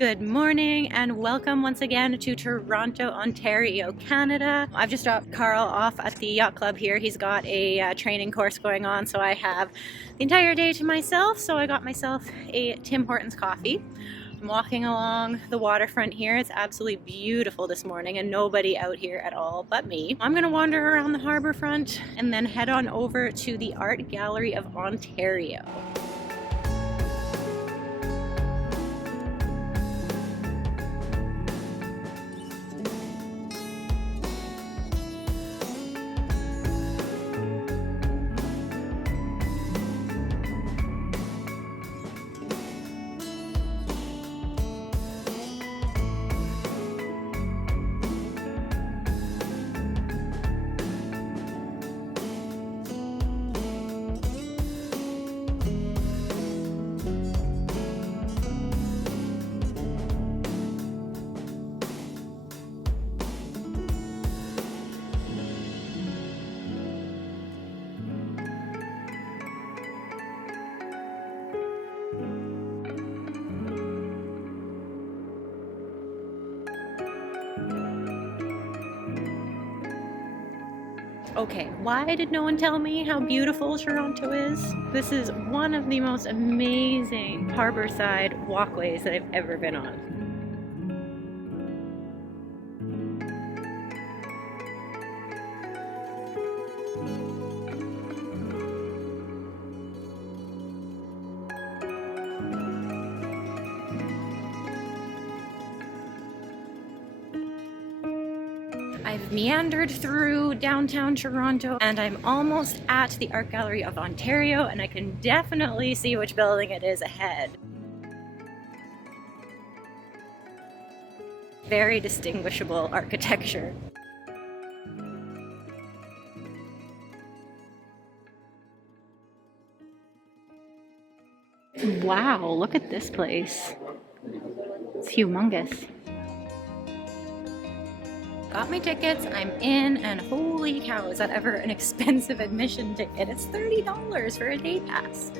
Good morning and welcome once again to Toronto, Ontario, Canada. I've just dropped Carl off at the yacht club here. He's got a training course going on, so I have the entire day to myself. So I got myself a Tim Hortons coffee. I'm walking along the waterfront here. It's absolutely beautiful this morning and nobody out here at all but me. I'm gonna wander around the harbor front and then head on over to the Art Gallery of Ontario. Okay, why did no one tell me how beautiful Toronto is? This is one of the most amazing harborside walkways that I've ever been on. I've meandered through downtown Toronto and I'm almost at the Art Gallery of Ontario, and I can definitely see which building it is ahead. Very distinguishable architecture. Wow, look at this place. It's humongous. Got my tickets, I'm in, and holy cow, is that ever an expensive admission ticket? It's $30 for a day pass.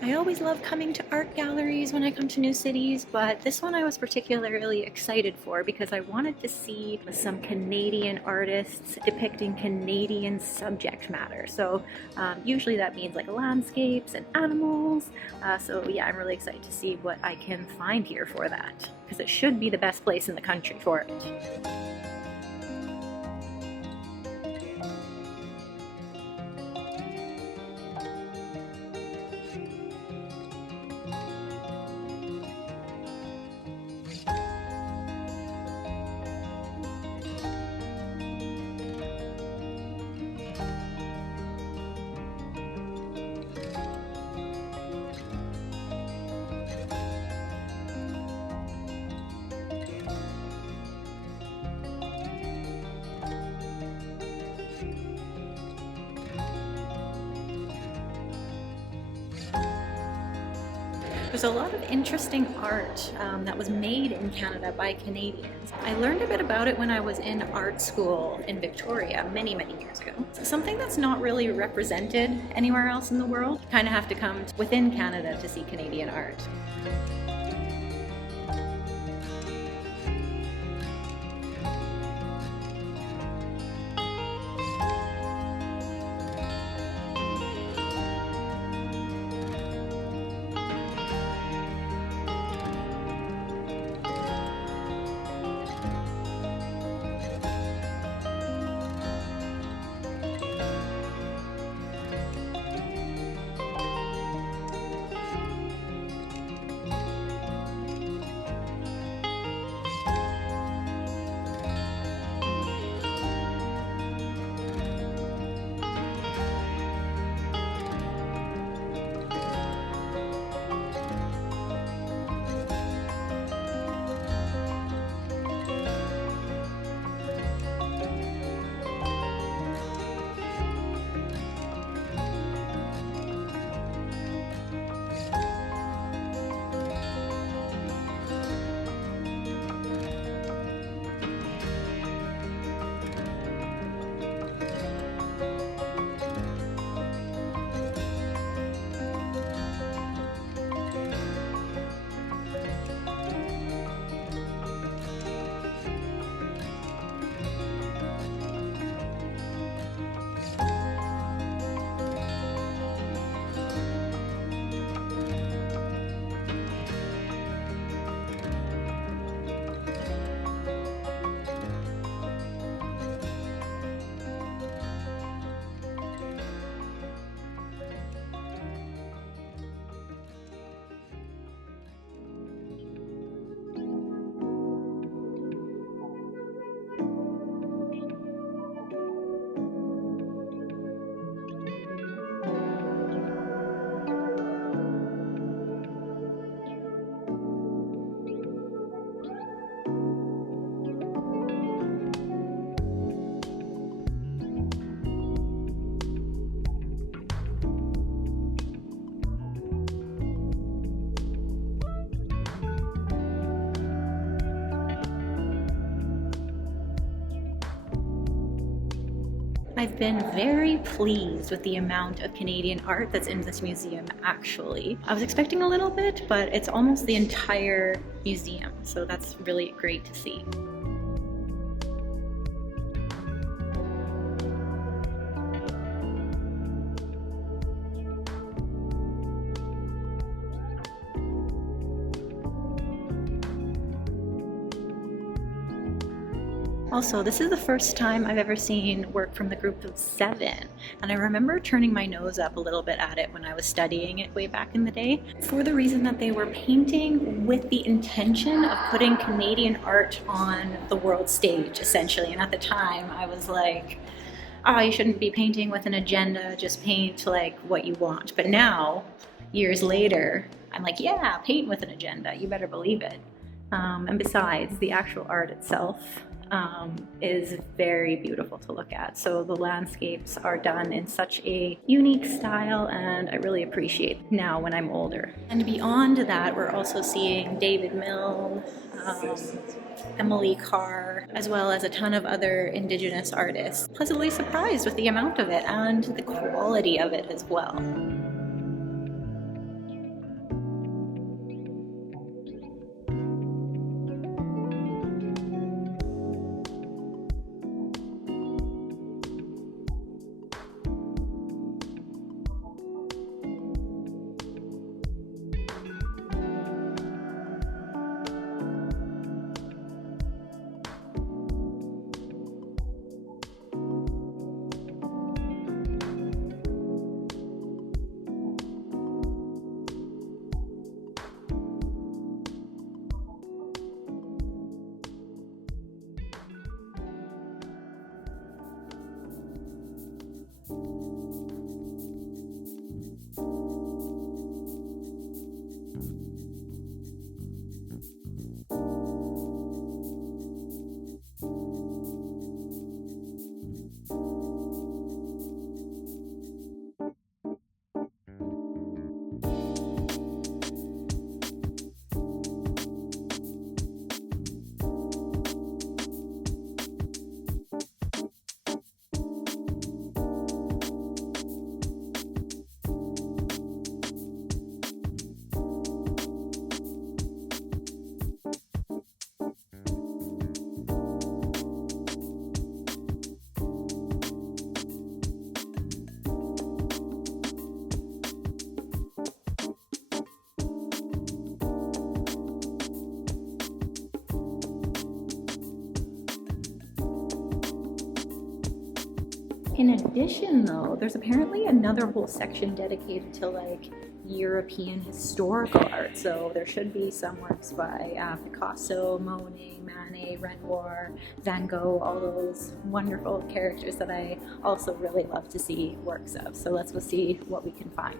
I always love coming to art galleries when I come to new cities, but this one I was particularly excited for because I wanted to see some Canadian artists depicting Canadian subject matter. So usually that means like landscapes and animals. So yeah, I'm really excited to see what I can find here for that, because it should be the best place in the country for it. There's a lot of interesting art that was made in Canada by Canadians. I learned a bit about it when I was in art school in Victoria many years ago. It's something that's not really represented anywhere else in the world. You kind of have to come within Canada to see Canadian art. I've been very pleased with the amount of Canadian art that's in this museum, actually. I was expecting a little bit, but it's almost the entire museum, so that's really great to see. Also, this is the first time I've ever seen work from the group of 7, and I remember turning my nose up a little bit at it when I was studying it way back in the day, for the reason that they were painting with the intention of putting Canadian art on the world stage, essentially. And at the time, I was like, oh, you shouldn't be painting with an agenda, just paint like what you want. But now, years later, I'm like, yeah, paint with an agenda, you better believe it. And besides, the actual art itself is very beautiful to look at. So the landscapes are done in such a unique style, and I really appreciate it now when I'm older. And beyond that, we're also seeing David Milne, Emily Carr, as well as a ton of other Indigenous artists. Pleasantly surprised with the amount of it and the quality of it as well. In addition, though, there's apparently another whole section dedicated to like European historical art. So there should be some works by Picasso, Monet, Manet, Renoir, Van Gogh, all those wonderful characters that I also really love to see works of. So let's go see what we can find.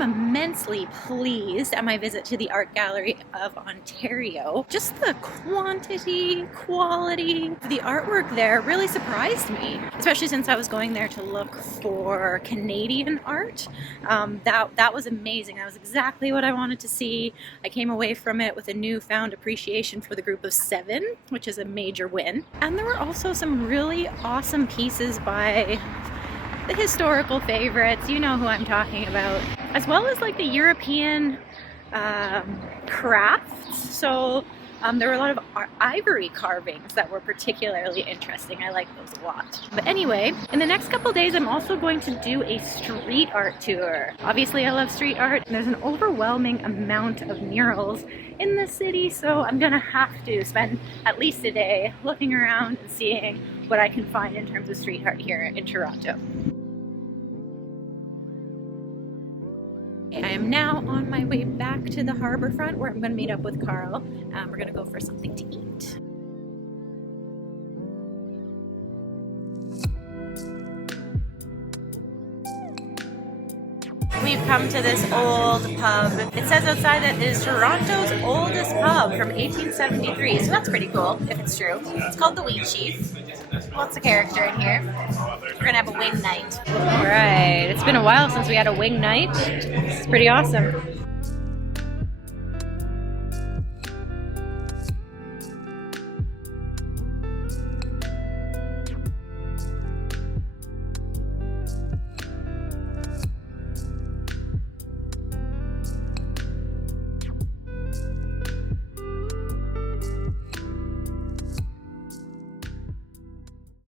am immensely pleased at my visit to the Art Gallery of Ontario. Just the quantity, quality of the artwork there really surprised me, especially since I was going there to look for Canadian art. That was amazing. That was exactly what I wanted to see. I came away from it with a newfound appreciation for the group of 7, which is a major win. And there were also some really awesome pieces by the historical favorites, you know who I'm talking about, as well as like the European crafts. So there were a lot of ivory carvings that were particularly interesting. I like those a lot. But anyway, in the next couple days, I'm also going to do a street art tour. Obviously, I love street art, and there's an overwhelming amount of murals in the city, so I'm gonna have to spend at least a day looking around and seeing what I can find in terms of street art here in Toronto. I am now on my way back to the harbour front where I'm going to meet up with Carl. We're going to go for something to eat. We've come to this old pub. It says outside that it is Toronto's oldest pub from 1873, so that's pretty cool if it's true. It's called the Wheat Chief. Lots of character in here. We're gonna have a wing night. Alright, it's been a while since we had a wing night. It's pretty awesome.